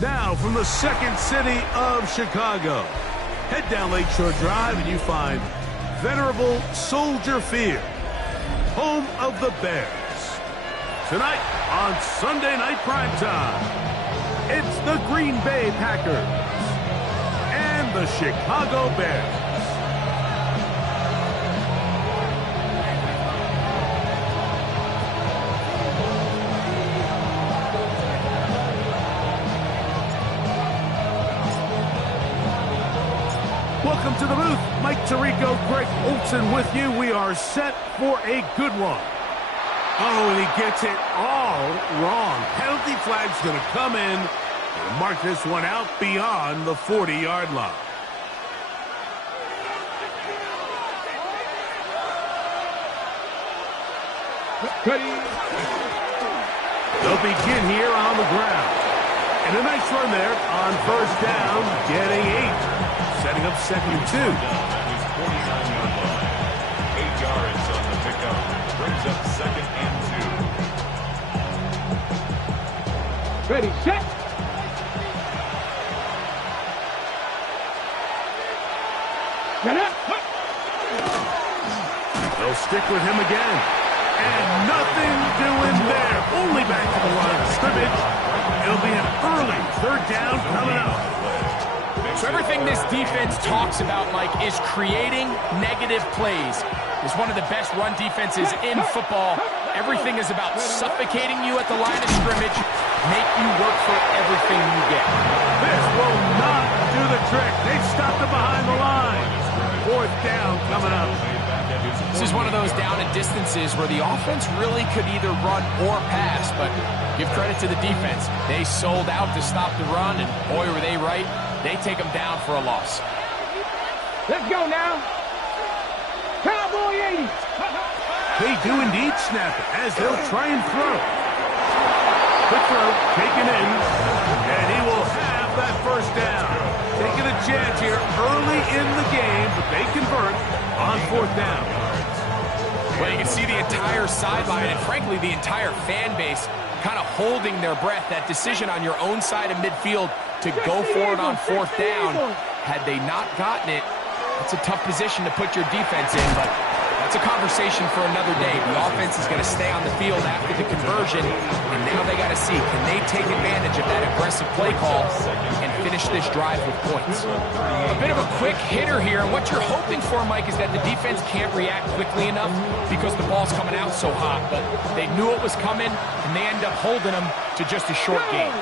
Now, from the second city of Chicago, head down Lakeshore Drive and you find venerable Soldier Field, home of the Bears. Tonight on Sunday Night Primetime, it's the Green Bay Packers and the Chicago Bears. Welcome to the booth. Mike Tirico, Greg Olson with you. We are set for a good one. Oh, and he gets it all wrong. Penalty flag's going to come in and mark this one out beyond the 40-yard line. They'll begin here on the ground. And a nice run there on first down, getting 8. Setting up second and 2. 49-yard line. 8 yards on the pickup. Brings up second and 2. Ready, set. Get up. They'll stick with him again. And nothing doing there. Only back to the line of scrimmage. It'll be an early third down coming up. So everything this defense talks about, Mike, is creating negative plays. It's one of the best run defenses in football. Everything is about suffocating you at the line of scrimmage, make you work for everything you get. This will not do the trick. They've stopped it behind the line. Fourth down coming up. This is one of those down and distances where the offense really could either run or pass, but give credit to the defense. They sold out to stop the run, and boy, were they right. They take them down for a loss. Let's go now. Cowboy 80. They do indeed snap it as they'll try and throw. Quick throw, taken in, and he will have that first down. Taking a chance here early in the game, but they convert on fourth down. Well, you can see the entire sideline and, frankly, the entire fan base kind of holding their breath. That decision on your own side of midfield to go for it on fourth down. Had they not gotten it, it's a tough position to put your defense in, but that's a conversation for another day. The offense is going to stay on the field after the conversion, and now they got to see, can they take advantage of that aggressive play call and finish this drive with points? A bit of a quick hitter here, and what you're hoping for, Mike, is that the defense can't react quickly enough because the ball's coming out so hot, but they knew it was coming, and they end up holding them to just a short game.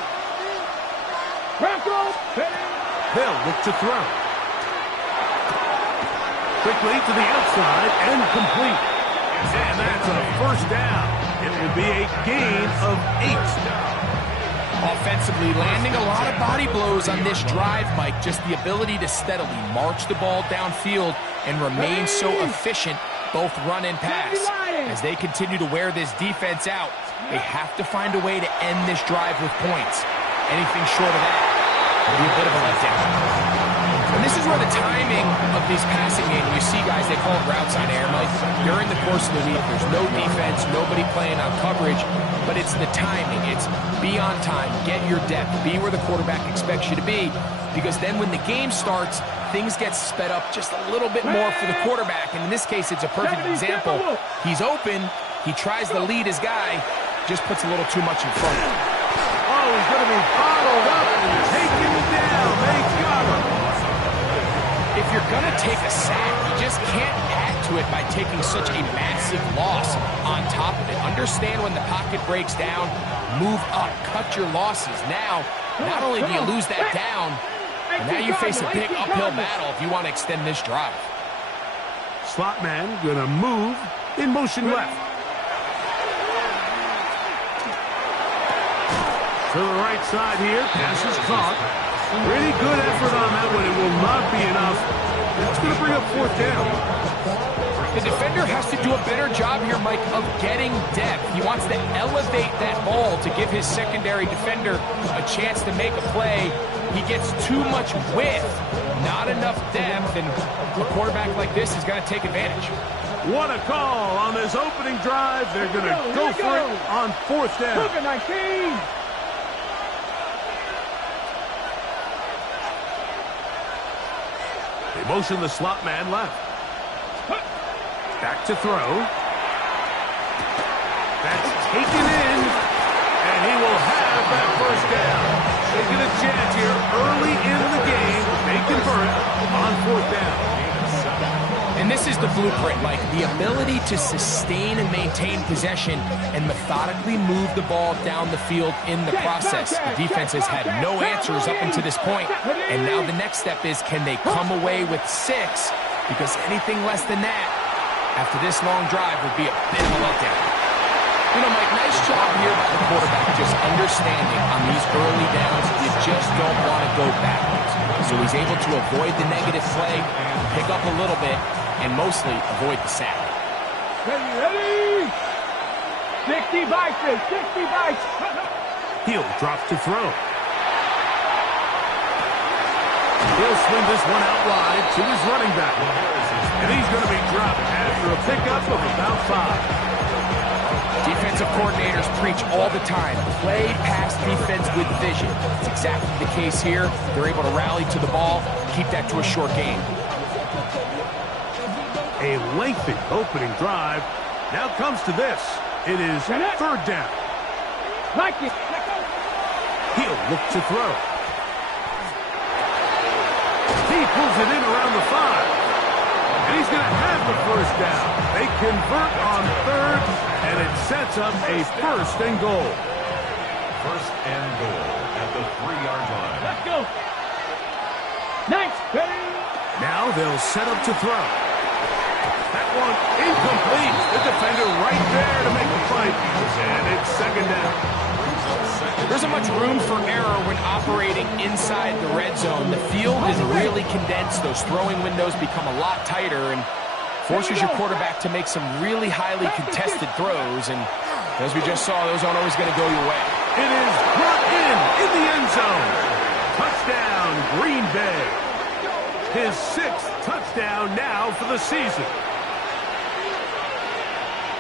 They'll look to throw. Quickly to the outside and complete. And that's a first down. It will be a gain of 8. Offensively, landing a lot of body blows on this drive, Mike. Just the ability to steadily march the ball downfield and remain so efficient, both run and pass. As they continue to wear this defense out, they have to find a way to end this drive with points. Anything short of that will be a bit of a letdown. And this is where the timing of these passing games, you see guys, they call it routes on air, Mike. During the course of the week, there's no defense, nobody playing on coverage, but it's the timing. It's be on time, get your depth, be where the quarterback expects you to be, because then when the game starts, things get sped up just a little bit more for the quarterback. And in this case, it's a perfect example. He's open, he tries to lead his guy, just puts a little too much in front of him. Oh, he's going to be bottled up and taken down. They got him. If you're going to take a sack, you just can't add to it by taking such a massive loss on top of it. Understand when the pocket breaks down, move up, cut your losses. Now, not only do you lose that down, but now you face a big uphill battle if you want to extend this drive. Slot man going to move in motion left. To the right side here, pass is caught. Pretty good effort on that one. It will not be enough. That's going to bring up fourth down. The defender has to do a better job here, Mike, of getting depth. He wants to elevate that ball to give his secondary defender a chance to make a play. He gets too much width, not enough depth, and a quarterback like this is going to take advantage. What a call on this opening drive. They're going to go for it on fourth down. They motion the slot man left. Back to throw. That's taken in, and he will have that first down. They get a chance here early in the game. They convert on 4th down. And this is the blueprint, Mike. The ability to sustain and maintain possession and methodically move the ball down the field in the process. The defense has had no answers up until this point, and now the next step is, can they come away with 6? Because anything less than that, after this long drive, would be a bit of a letdown. You know, Mike, nice job here by the quarterback, just understanding on these early downs, you just don't want to go backwards. So he's able to avoid the negative play, pick up a little bit, and mostly avoid the sack. Ready? 60 bites, 60 bites. Hill drops to throw. He'll swing this one out wide to his running back. And he's going to be dropped after a pickup of about 5. Defensive coordinators preach all the time, play pass defense with vision. It's exactly the case here. They're able to rally to the ball, keep that to a short game. A lengthy opening drive. Now comes to this. It is 3rd down. Like it. He'll look to throw. He pulls it in around the 5. And he's going to have the first down. They convert on 3rd, and it sets up a 1st and goal. 1st and goal at the 3-yard line. Let's go. Nice. Ready? Now they'll set up to throw. That one incomplete. The defender right there to make the fight. And it's 2nd down. There isn't much room for error when operating inside the red zone. The field is really condensed. Those throwing windows become a lot tighter and forces your quarterback to make some really highly contested throws. And as we just saw, those aren't always going to go your way. It is brought in the end zone. Touchdown, Green Bay. His 6th touchdown now for the season.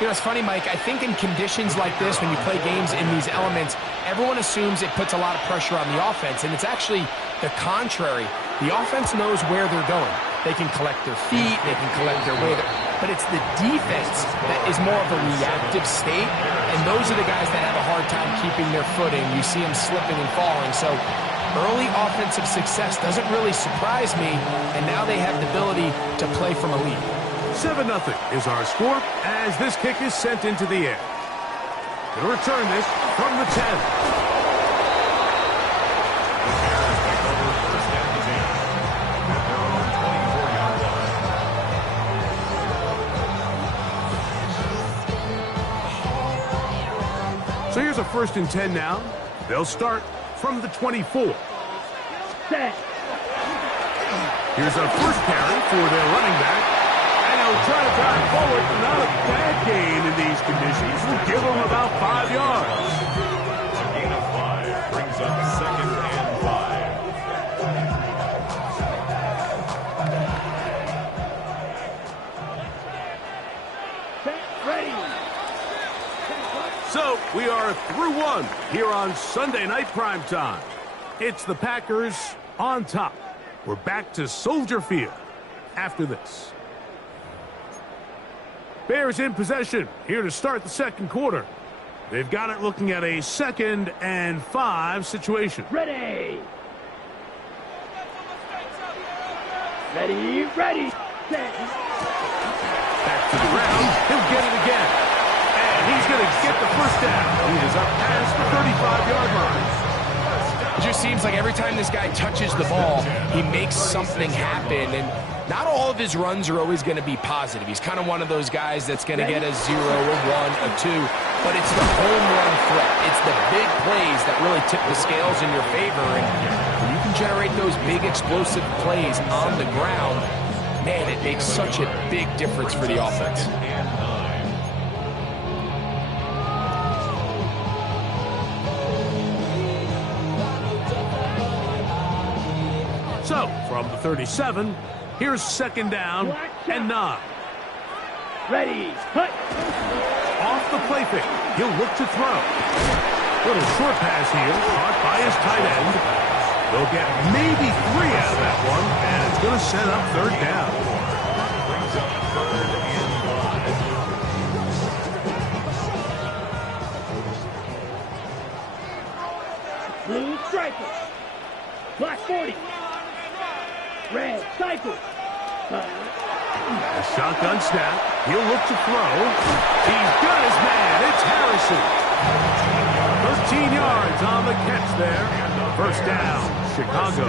You know, it's funny, Mike. I think in conditions like this, when you play games in these elements, everyone assumes it puts a lot of pressure on the offense, and it's actually the contrary. The offense knows where they're going. They can collect their feet, they can collect their weight, but it's the defense that is more of a reactive state, and those are the guys that have a hard time keeping their footing. You see them slipping and falling, so early offensive success doesn't really surprise me, and now they have the ability to play from a lead. 7-0 is our score as this kick is sent into the air. They'll return this from the 10. So here's a 1st and 10 now. They'll start from the 24. Set. Here's a first carry for their running back. And he'll try to drive forward. Not a bad gain in these conditions. We'll give him about 5 yards. A gain of 5 brings up 2nd and 5. Ready. So we are through 1 here on Sunday Night Primetime. It's the Packers on top. We're back to Soldier Field after this. Bears in possession here to start the 2nd quarter. They've got it looking at a 2nd and 5 situation. Ready. Ready, ready. Set. Back to the ground. He'll get it again. And he's going to get the first down. He is up past the 35-yard line. It just seems like every time this guy touches the ball, he makes something happen. And not all of his runs are always going to be positive. He's kind of one of those guys that's going to get a 0, a 1, a 2. But it's the home run threat. It's the big plays that really tip the scales in your favor. And when you can generate those big explosive plays on the ground, man, it makes such a big difference for the offense. So, from the 37, here's 2nd down and 9. Ready. Cut. Off the play fake. He'll look to throw. Little short pass here, caught by his tight end. They'll get maybe 3 out of that one, and it's going to set up third down. Brings up 3rd and 5. Blue striker. Black 40. Red cycle. A shotgun snap. He'll look to throw. He's got his man. It's Harrison. 13 yards on the catch there. First down, Chicago.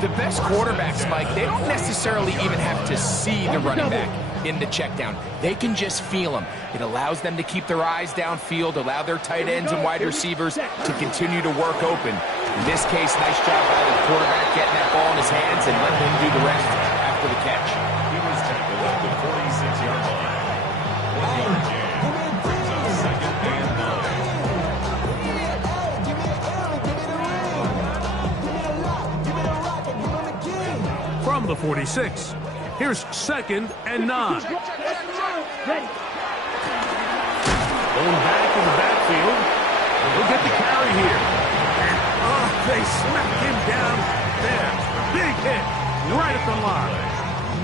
The best quarterbacks, Mike, they don't necessarily even have to see the running back in the check down. They can just feel him. It allows them to keep their eyes downfield, allow their tight ends and wide receivers to continue to work open. In this case, nice job by the quarterback getting that ball in his hands and letting him do the rest after the catch. He was tackled at the 46-yard line. 1-yard gain. Brings up 2nd and 9. From the 46, here's 2nd and 9. Ready. Going back in the backfield. He'll get the carry here. And, they smack him down there. Big hit right at the line.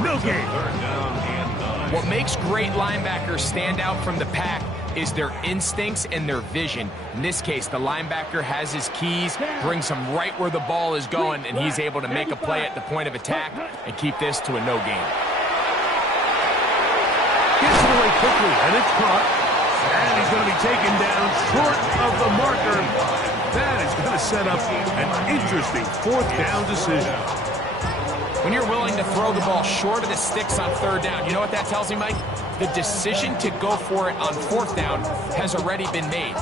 No gain. 3rd down and 9. What makes great linebackers stand out from the pack is their instincts and their vision. In this case, the linebacker has his keys, brings him right where the ball is going, and he's able to make a play at the point of attack and keep this to a no gain. Gets it away quickly, and it's caught. And he's going to be taken down short of the marker. That is going to set up an interesting 4th down decision. When you're willing to throw the ball short of the sticks on 3rd down, you know what that tells me, Mike? The decision to go for it on 4th down has already been made.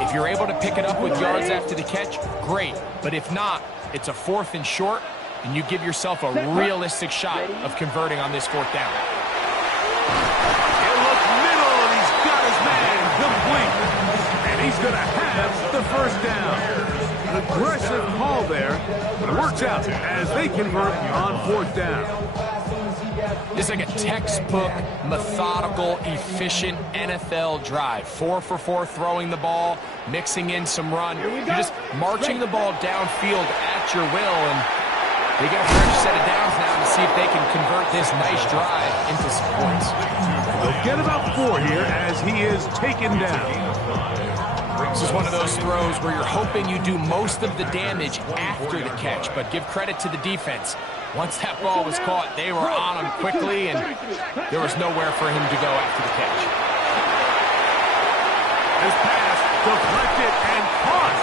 If you're able to pick it up with yards after the catch, great. But if not, it's a 4th and short, and you give yourself a realistic shot of converting on this 4th down. He'll look middle, and he's got his man complete. And he's going to have the first down. An aggressive call there, but it works out as they convert on 4th down. This is like a textbook, methodical, efficient NFL drive. 4 for 4 throwing the ball, mixing in some run. You're just marching the ball downfield at your will, and they get a fresh set of downs now to see if they can convert this nice drive into some points. They'll get about 4 here as he is taken down. This is one of those throws where you're hoping you do most of the damage after the catch, but give credit to the defense. Once that ball was caught, they were on him quickly, and there was nowhere for him to go after the catch. This pass deflected and caught.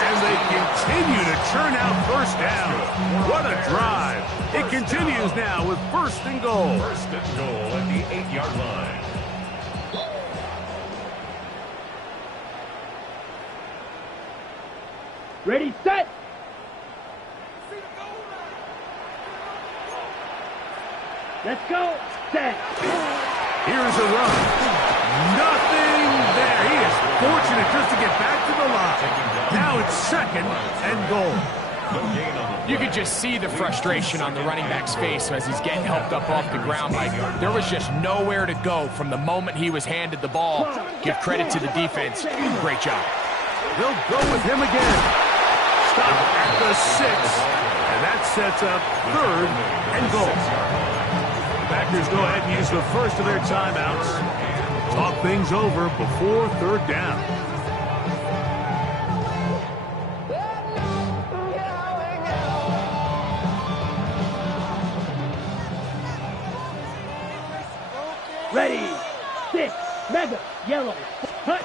And they continue to churn out first down. What a drive. It continues now with 1st and goal. 1st and goal at the 8-yard line. Ready, set. Let's go. Set. Here's a run. Nothing there. He is fortunate just to get back to the line. Now it's 2nd and goal. You could just see the frustration on the running back's face as he's getting helped up off the ground. Like, there was just nowhere to go from the moment he was handed the ball. Give credit to the defense. Great job. They'll go with him again. Stop at the 6. And that sets up 3rd and goal. Packers go ahead and use the first of their timeouts. Talk things over before 3rd down. Ready, 6, mega, yellow, hut.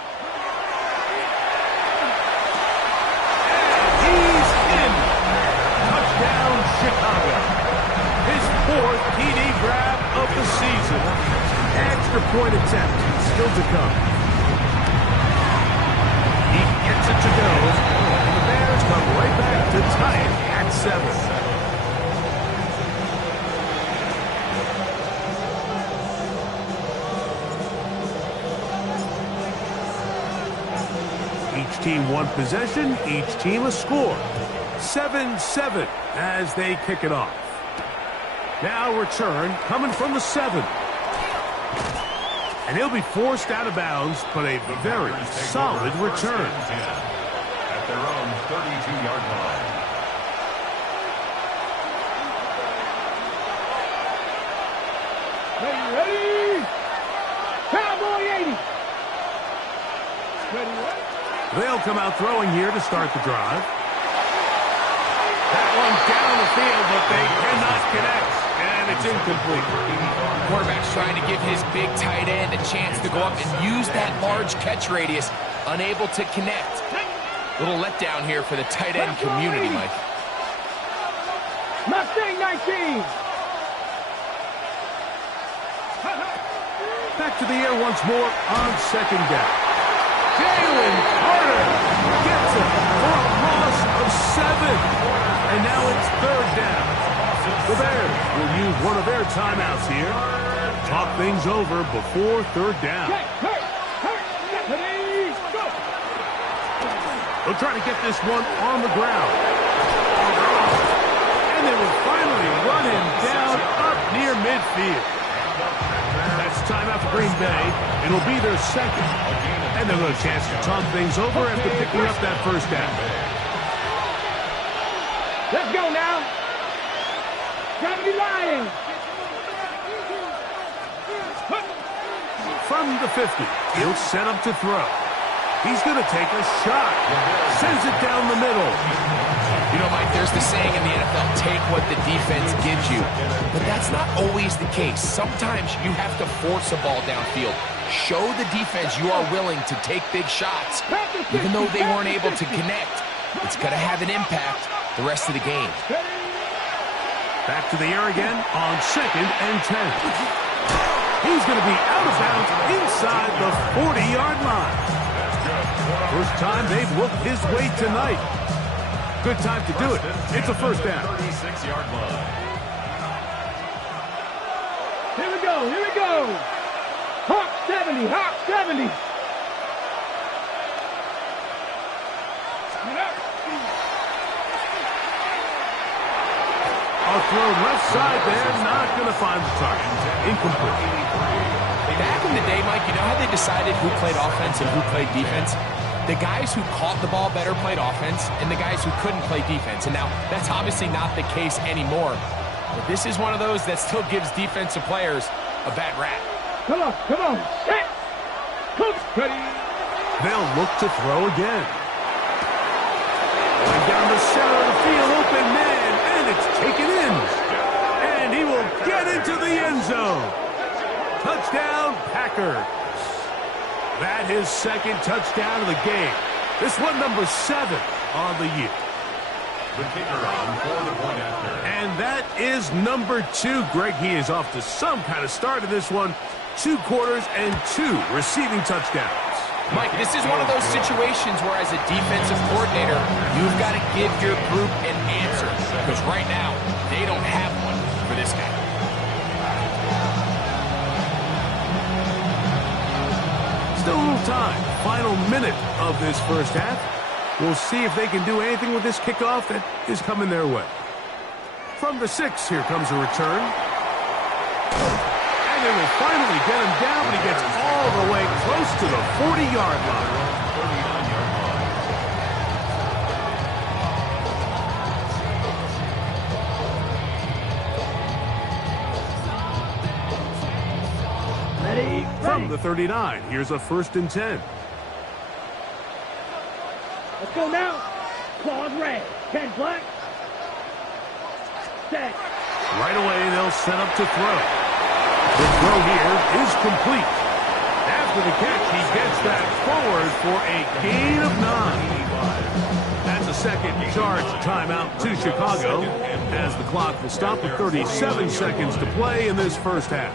And he's in. Touchdown, Chicago. His 4th TD grab of the season. Extra point attempt still to come. He gets it to go. And the Bears come right back to tie it at 7. Each team one possession, each team a score. 7-7 as they kick it off. Now return coming from the 7. And he'll be forced out of bounds, but a very solid return. At their own 32-yard line. Ready? Cowboy 80. Ready, what? They'll come out throwing here to start the drive. That one down the field, but they cannot connect. And it's incomplete. Quarterback's trying to give his big tight end a chance to go up and use that large catch radius. Unable to connect. Little letdown here for the tight end community, Mike. Mustang 19. Back to the air once more on second down. Jalen Carter gets it for a loss of 7. And now it's third down. The Bears will use one of their timeouts here. Talk things over before third down. They'll try to get this one on the ground. And they will finally run him down up near midfield. That's timeout for Green Bay. It'll be their second. And they'll get a chance to talk things over after picking up that first down. Let's go now. Gravity Lions. From the 50, he'll set up to throw. He's going to take a shot. Sends it down the middle. You know, Mike, there's the saying in the NFL, take what the defense gives you. But that's not always the case. Sometimes you have to force a ball downfield. Show the defense you are willing to take big shots. Even though they weren't able to connect, it's going to have an impact the rest of the game. Back to the air again on second and 10. He's going to be out of bounds inside the 40-yard line. First time they've looked his way tonight. Good time to do it. It's a first down. 36-yard line. Here we go. Here we go. Hawk 70. Hawk 70. Throw left side there, not going to find the target. Incomplete. Back in the day, Mike, you know how they decided who played offense and who played defense? The guys who caught the ball better played offense, and the guys who couldn't play defense. And now, that's obviously not the case anymore. But this is one of those that still gives defensive players a bad rap. Come on, come on. Set. Cook. Ready. They'll look to throw again. Going down the center of the field, open man, and it's taken in. And he will get into the end zone. Touchdown, Packers. That is second touchdown of the game. This one number 7 on the year. The kicker on for the point after. And that is number 2. Greg, he is off to some kind of start in this one. 2 quarters and 2 receiving touchdowns. Mike, this is one of those situations where as a defensive coordinator, you've got to give your group an answer. Because right now, they don't have one for this guy. Still a little time. Final minute of this first half. We'll see if they can do anything with this kickoff that is coming their way. From the 6, here comes a return. And they will finally get him down, but he gets all the way close to the 40-yard line. 39-yard line. Ready. From the 39, here's a 1st and 10. Let's go now. Claws red. 10 black. Set. Right away, they'll set up to throw. The throw here is complete. After the catch, he gets that forward for a gain of 9. That's a second charge timeout to Chicago, as the clock will stop with 37 seconds to play in this first half.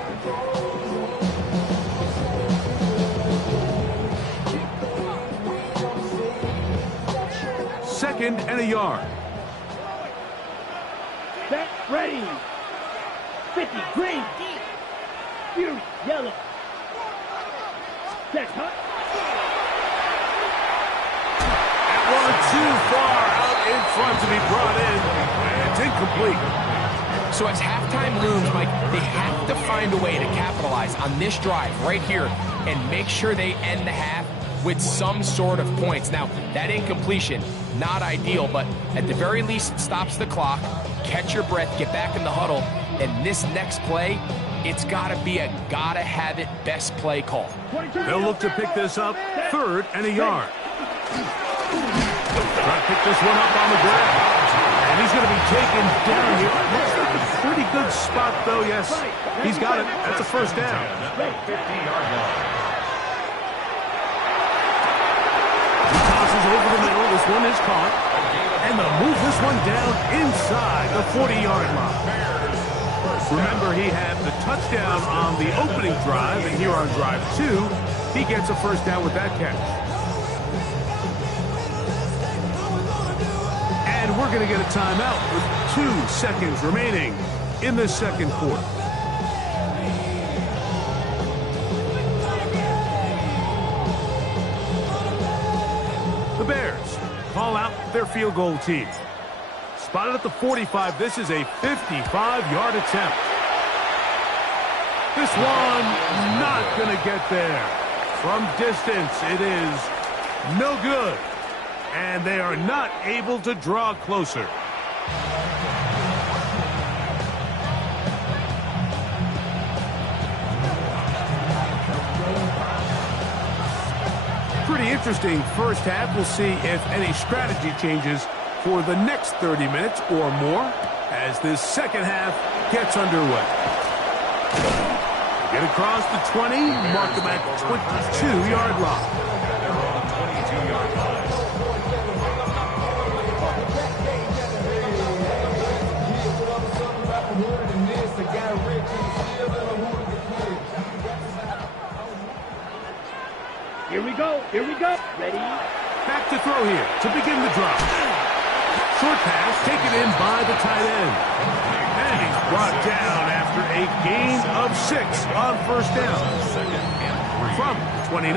Second and a yard. Set. Ready. 50. Green. Fury. Yellow. Set. Hut. That one too far out in front to be brought in. And it's incomplete. So as halftime looms, Mike, they have to find a way to capitalize on this drive right here and make sure they end the half with some sort of points. Now, that incompletion, not ideal, but at the very least, it stops the clock. Catch your breath, get back in the huddle, and this next play it's got to be a gotta-have-it best play call. They'll look to pick this up, 3rd and a yard. Try to pick this one up on the ground. And he's going to be taken down here. Looks like a pretty good spot, though. Yes, he's got it. That's a first down. He tosses over the middle. This one is caught. And they'll move this one down inside the 40-yard line. Remember, he had the touchdown on the opening drive, and here on drive 2, he gets a first down with that catch. And we're going to get a timeout with 2 seconds remaining in the second quarter. The Bears call out their field goal team. Spotted at the 45, this is a 55-yard attempt. This one not going to get there. From distance, it is no good. And they are not able to draw closer. Pretty interesting first half. We'll see if any strategy changes for the next 30 minutes or more as this second half gets underway. Get across the 20, mark them at 22-yard line. Here we go. Ready? Back to throw here to begin the drive. Short pass taken in by the tight end. And he's brought down after a gain of 6 on first down. From 29.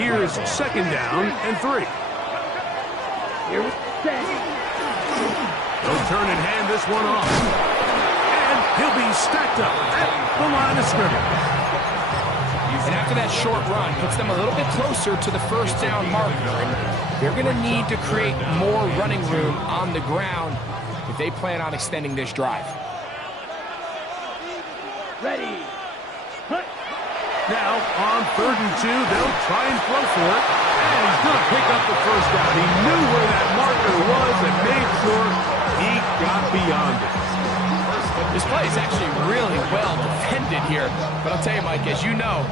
Here's second down and 3. Here we go. They'll turn and hand this one off. And he'll be stacked up at the line of scrimmage. And after that short run, puts them a little bit closer to the first down marker. And they're going to need to create more running room on the ground if they plan on extending this drive. Ready. Hunt. Now, on 3rd and 2, they'll try and throw for it. And he's going to pick up the first down. He knew where that marker was and made sure he got beyond it. This play is actually really well defended here. But I'll tell you, Mike, as you know,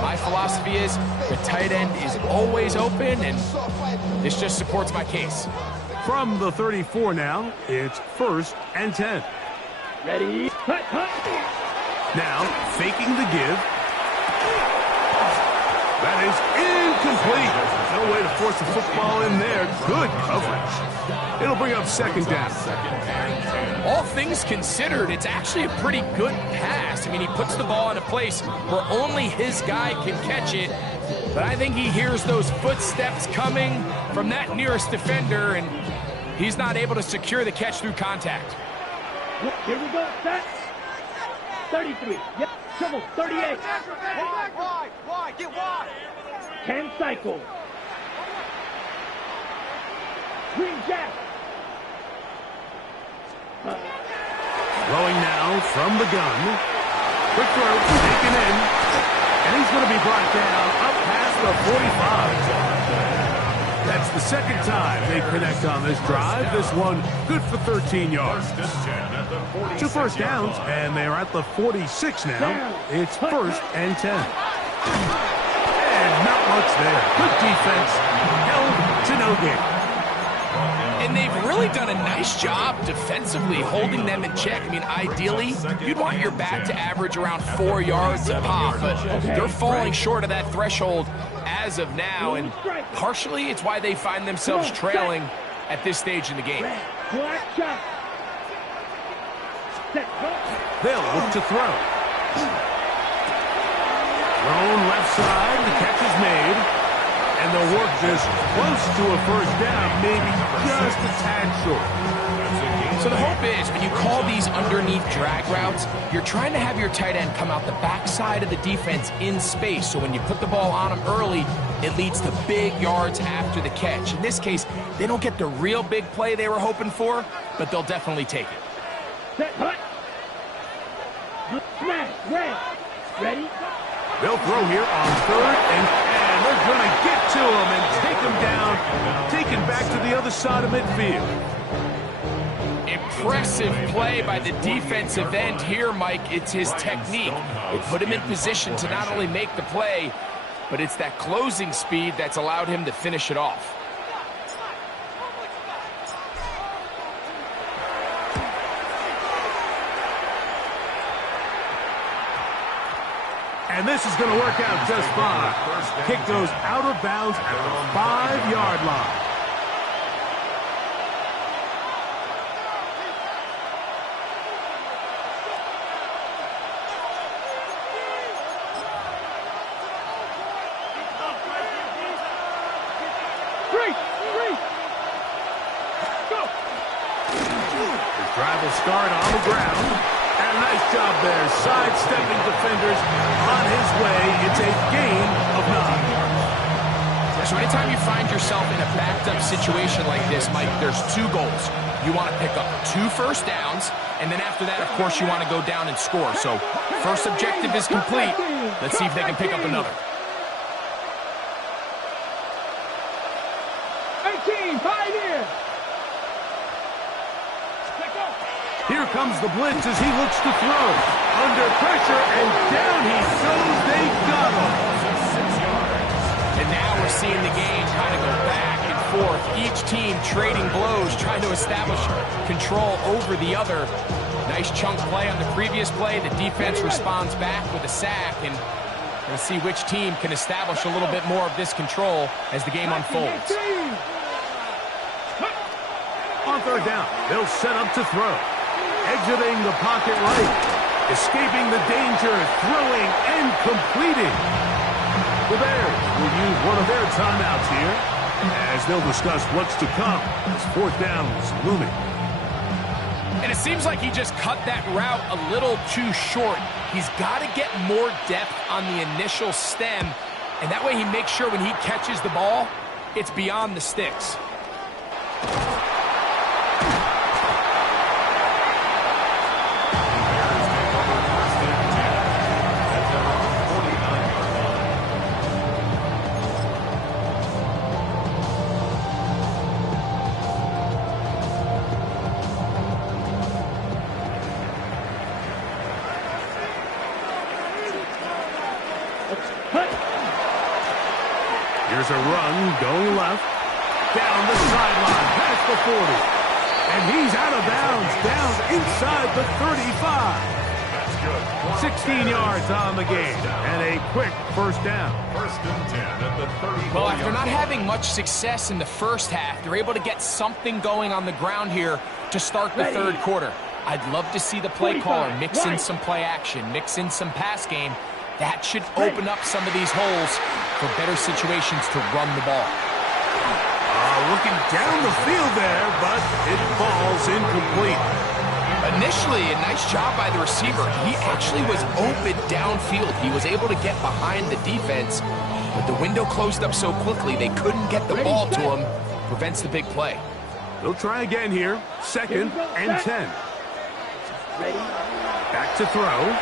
my philosophy is the tight end is always open, and this just supports my case. From the 34 now, it's 1st and 10. Ready. Hunt. Now, faking the give. That is incomplete. No way to force the football in there. Good coverage. It'll bring up second down. All things considered, it's actually a pretty good pass. I mean, he puts the ball in a place where only his guy can catch it. But I think he hears those footsteps coming from that nearest defender, and he's not able to secure the catch through contact. Here we go. Set. 33. Yep. Trouble. 38. Wide. Get wide. 10 cycle. Green jack. Throwing now from the gun. Quick throw, taken in. And he's going to be brought down up past the 45. That's the second time they connect on this drive. This one good for 13 yards. 2 first downs, and they're at the 46 now. It's 1st and 10. And not much there. Good defense. Held to no gain. And they've really done a nice job defensively holding them in check. I mean, ideally, you'd want your back to average around 4 yards a pop, but they're falling short of that threshold as of now, and partially it's why they find themselves trailing at this stage in the game. They'll look to throw. Thrown left side, the catch is made. And they'll work this close to a first down, maybe just a tad short. So the hope is when you call these underneath drag routes, you're trying to have your tight end come out the backside of the defense in space. So when you put the ball on him early, it leads to big yards after the catch. In this case, they don't get the real big play they were hoping for, but they'll definitely take it. Set, hut. Smash. Red. Ready? They'll throw here on third, and they're going to get to him and take him down, taken back to the other side of midfield. Impressive play by the defensive end here, Mike. It's his technique. It put him in position to not only make the play, but it's that closing speed that's allowed him to finish it off. And this is going to work out just fine. Kick goes out of bounds at the 5-yard line. Drive will start on the ground. And a nice job there, sidestepping defenders on his way. It's a gain of 9. So anytime you find yourself in a backed-up situation like this, Mike, there's 2 goals. You want to pick up 2 first downs, and then after that, of course, you want to go down and score. So first objective is complete. Let's see if they can pick up another. 18, 5 here. Here comes the blitz as he looks to throw. Under pressure, and down he goes. They got him. And now we're seeing the game kind of go back and forth. Each team trading blows, trying to establish control over the other. Nice chunk play on the previous play. The defense responds back with a sack, and we'll see which team can establish a little bit more of this control as the game unfolds. On third down, they'll set up to throw. Exiting the pocket right. Escaping the danger, throwing and completing. The Bears will use one of their timeouts here as they'll discuss what's to come as fourth down is looming. And it seems like he just cut that route a little too short. He's got to get more depth on the initial stem, and that way he makes sure when he catches the ball, it's beyond the sticks. Here's a run, going left, down the sideline, past the 40. And he's out of bounds, down inside the 35. 16 yards on the game, and a quick first down. First and 10 at the 30. Well, after not having much success in the first half, they're able to get something going on the ground here to start the third quarter. I'd love to see the play caller mix in some play action, mix in some pass game. That should open up some of these holes for better situations to run the ball. Looking down the field there, but it falls incomplete. Initially, a nice job by the receiver. He actually was open downfield. He was able to get behind the defense, but the window closed up so quickly they couldn't get the ball to him. Prevents the big play. They'll try again here. Second and 10. Back to throw.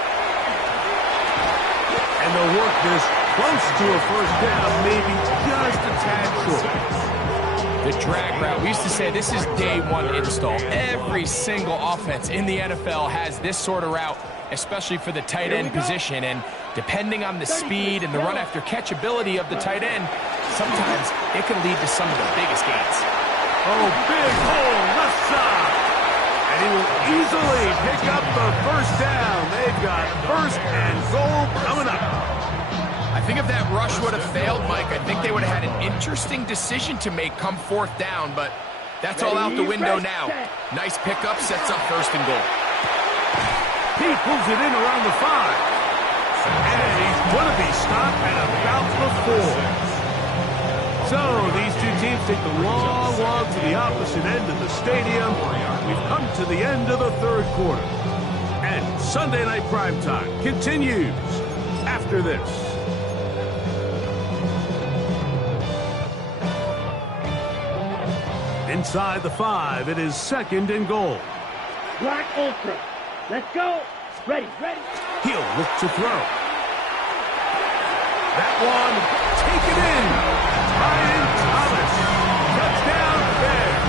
And they'll work this close to a first down, maybe just a tad short. The drag route. We used to say this is day one install. Every single offense in the NFL has this sort of route, especially for the tight end position. And depending on the speed and the run after catch ability of the tight end, sometimes it can lead to some of the biggest gains. Oh, big hole, left side. And he will easily pick up the first down. They've got first and goal coming up. I think if that rush would have failed, Mike, I think they would have had an interesting decision to make come fourth down, but that's all out the window now. Nice pickup, sets up first and goal. He pulls it in around the 5. And he's going to be stopped at about the 4. So these two teams take the long walk to the opposite end of the stadium. We've come to the end of the third quarter. And Sunday Night Primetime continues after this. Inside the 5, it is second and goal. Black Ultra. Let's go. Ready, ready. He'll look to throw. That one, taken in. Ryan Thomas. Touchdown Bears.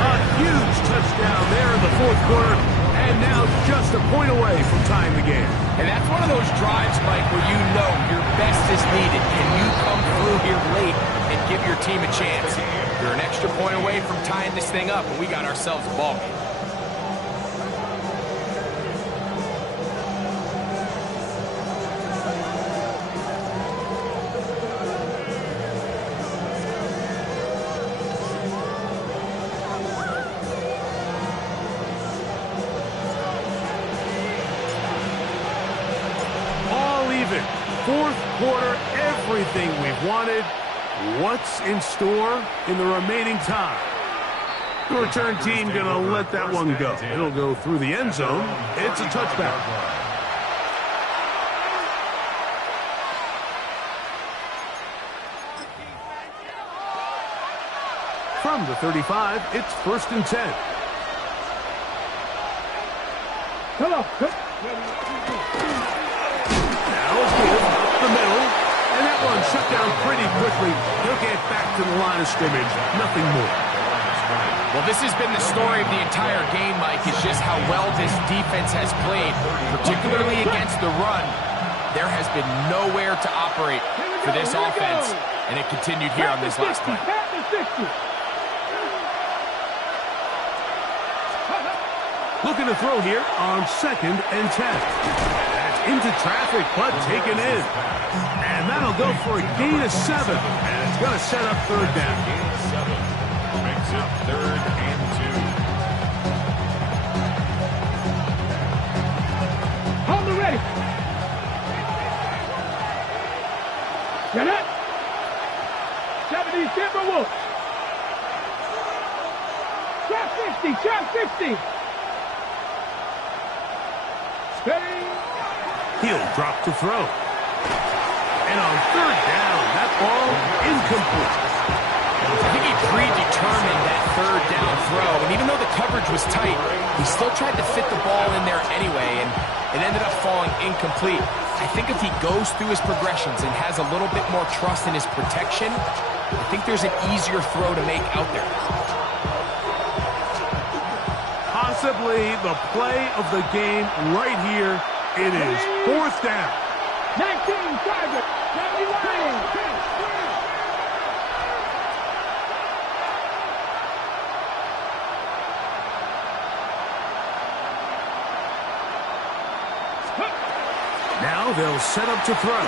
A huge touchdown there in the fourth quarter. And now just a point away from tying the game. And that's one of those drives, Mike, where you know your best is needed. Can you come through here late and give your team a chance? You're an extra point away from tying this thing up, and we got ourselves a ball game. Fourth quarter, everything we've wanted. What's in store in the remaining time? The return team going to let that one go. It'll go through the end zone. It's a touchback. From the 35, it's 1st and 10. Come on. The middle, and that one shut down pretty quickly. He'll get back to the line of scrimmage, nothing more. Well, this has been the story of the entire game, Mike, is just how well this defense has played, particularly against the run. There has been nowhere to operate for this offense, and it continued here on this last play. Looking to throw here on 2nd and 10. Into traffic, but taken in. And that'll go for a gain of 7. And it's going to set up 3rd down. Gain of 7. Makes it 3rd and 2. Hold it ready. Get it. 70 Timberwolves. Trap 60, trap 60. Steady. He'll drop to throw. And on 3rd down, that ball incomplete. I think he predetermined that 3rd down throw, and even though the coverage was tight, he still tried to fit the ball in there anyway, and it ended up falling incomplete. I think if he goes through his progressions and has a little bit more trust in his protection, I think there's an easier throw to make out there. Possibly the play of the game right here. It is 4th down. 19, target, 79. Now they'll set up to throw.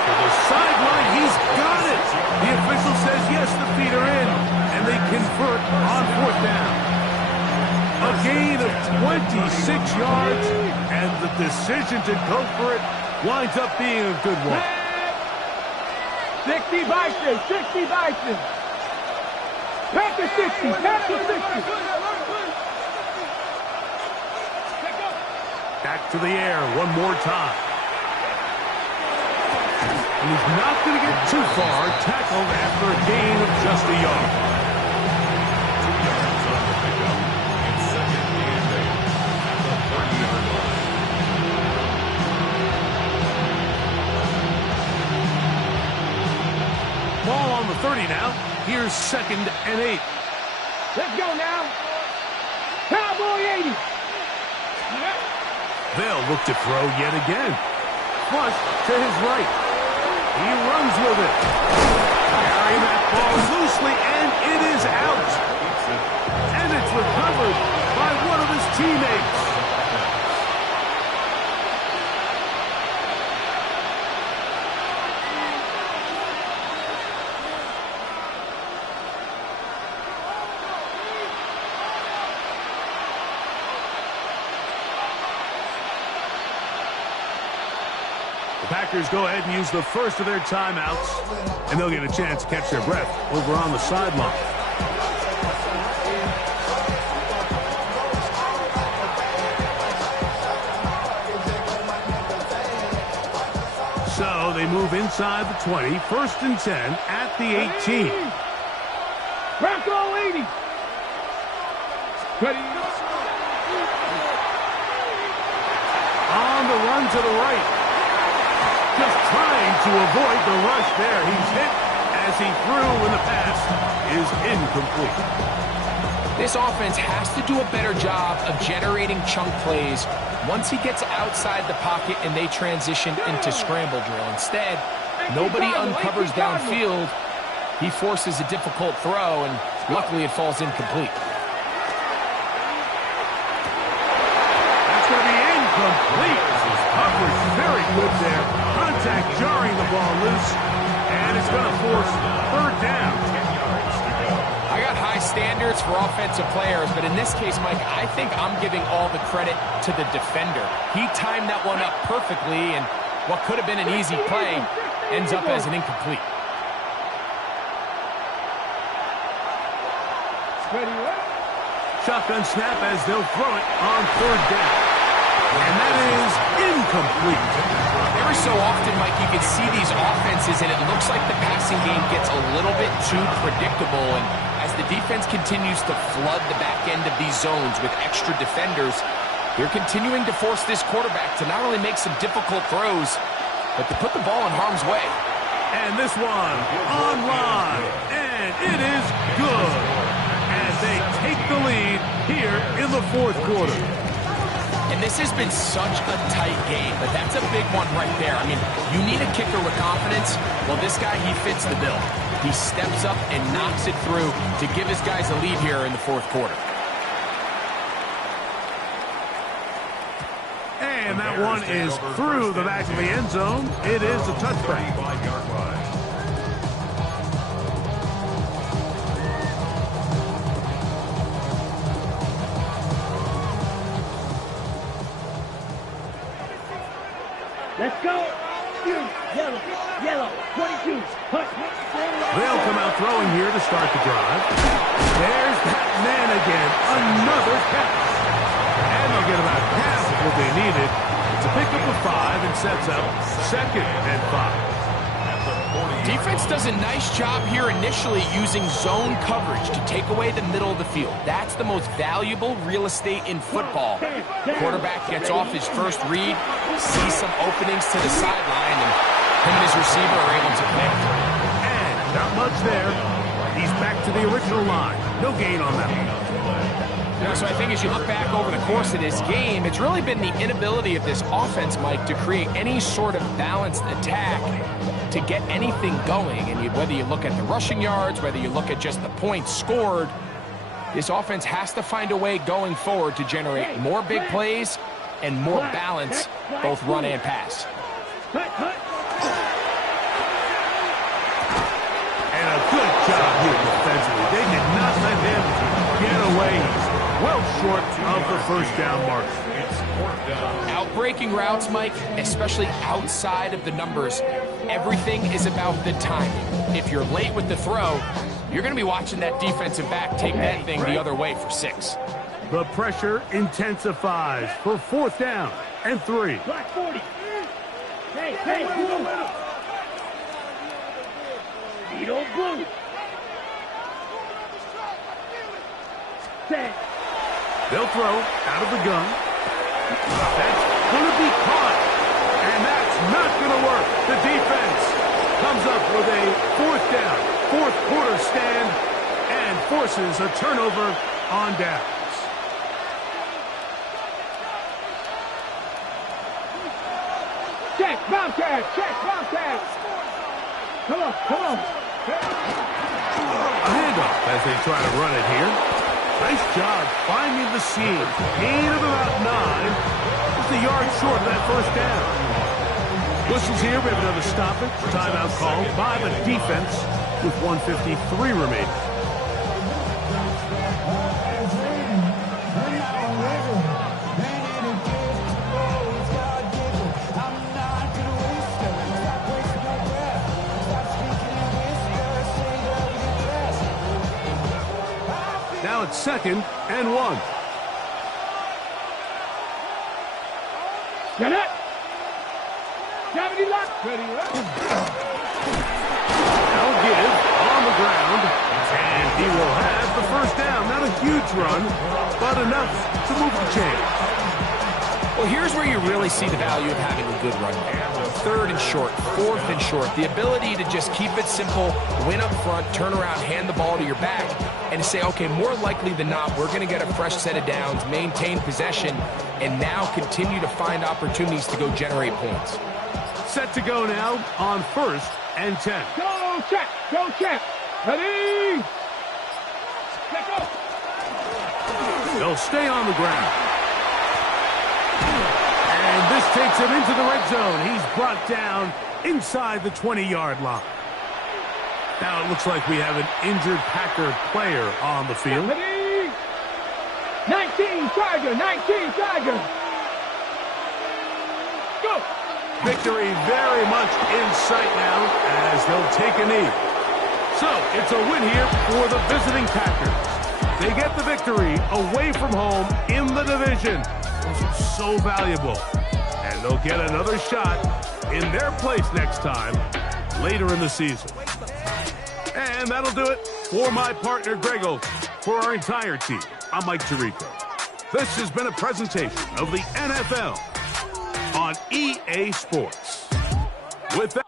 To the sideline, he's got it. The official says yes, the feet are in, and they convert on 4th down. A gain of 26 yards, and the decision to go for it winds up being a good one. 60 Bison, 60 Bison. Back to 60, back to 60. Back to the air one more time. And he's not going to get too far, tackled after a gain of just a yard. 2 yards on the pickup. And 2nd and 8 at the 30-yard line. Ball on the 30 now. Here's 2nd and 8. Let's go now. Cowboy 80. They'll look to throw yet again. Flush to his right. He runs with it. Carrying that ball loosely, and it is out. And it's recovered by one of his teammates. The Packers go ahead and use the first of their timeouts, and they'll get a chance to catch their breath over on the sideline. So they move inside the 20, 1st and 10 at the 18. Bronco 80. Ready. On the run to the right. Just trying to avoid the rush there. He's hit as he threw when the pass is incomplete. This offense has to do a better job of generating chunk plays once he gets outside the pocket and they transition into scramble drill. Instead, nobody uncovers downfield. He forces a difficult throw, and luckily it falls incomplete. That's going to be incomplete. Coverage very good there. Contact jarring the ball loose, and it's going to force third down. 10 yards to go. I got high standards for offensive players, but in this case, Mike, I think I'm giving all the credit to the defender. He timed that one up perfectly, and what could have been an easy play ends up as an incomplete. Shotgun snap as they'll throw it on third down. And that is incomplete. Every so often, Mike, you can see these offenses, and it looks like the passing game gets a little bit too predictable. And as the defense continues to flood the back end of these zones with extra defenders, they're continuing to force this quarterback to not only make some difficult throws, but to put the ball in harm's way. And this one on line. And it is good. As they take the lead here in the fourth quarter. And this has been such a tight game, but that's a big one right there. I mean, you need a kicker with confidence. Well, this guy, he fits the bill. He steps up and knocks it through to give his guys a lead here in the fourth quarter. And that one is through the back of the end zone. It is a touchback. 35-yard line. Let's go. Yellow, yellow, 22. Hut. They'll come out throwing here to start the drive. There's that man again. Another catch. And they'll get about half of what they needed to pick up a 5 and sets up 2nd and 5. Defense does a nice job here initially using zone coverage to take away the middle of the field. That's the most valuable real estate in football. Quarterback gets off his first read, sees some openings to the sideline, and him and his receiver are able to connect. And not much there. He's back to the original line. No gain on that one. So I think as you look back over the course of this game, it's really been the inability of this offense, Mike, to create any sort of balanced attack to get anything going. And whether you look at the rushing yards, whether you look at just the points scored, this offense has to find a way going forward to generate more big plays and more balance, both run and pass. And a good job here defensively. They did not let him get away. Well short of the first down mark. Outbreaking routes, Mike, especially outside of the numbers, everything is about the timing. If you're late with the throw, you're going to be watching that defensive back take that thing the other way for 6. The pressure intensifies for 4th down and 3. Black 40. Hey, blue. Beetle blue. Set. They'll throw out of the gun. That's going to be caught. And that's not going to work. The defense comes up with a 4th down, 4th quarter stand, and forces a turnover on downs. Check, Bobcat. Come on. A handoff as they try to run it here. Nice job finding the seam. Gain of about 9. Just a yard short of that first down. Whistles here. We have another stoppage. Timeout called by the defense with 1:53 remaining. Now it's 2nd and 1. Get it. Gravity lock. Ready. Now give on the ground. And he will have the first down. Not a huge run, but enough to move the chain. Well, here's where you really see the value of having a good run game. 3rd and short, 4th and short. The ability to just keep it simple, win up front, turn around, hand the ball to your back, and say, okay, more likely than not, we're going to get a fresh set of downs, maintain possession, and now continue to find opportunities to go generate points. Set to go now on 1st and 10. Go check. Go check. Ready? Let go. They'll stay on the ground. And this takes him into the red zone. He's brought down inside the 20-yard line. Now it looks like we have an injured Packer player on the field. Ready? 19 Charger. 19 Charger. Go. Victory very much in sight now as they'll take a knee. So it's a win here for the visiting Packers. They get the victory away from home in the division. Those are so valuable. And they'll get another shot in their place next time later in the season. And that'll do it for my partner, Greg Olson. For our entire team, I'm Mike Tirico. This has been a presentation of the NFL on EA Sports. With that,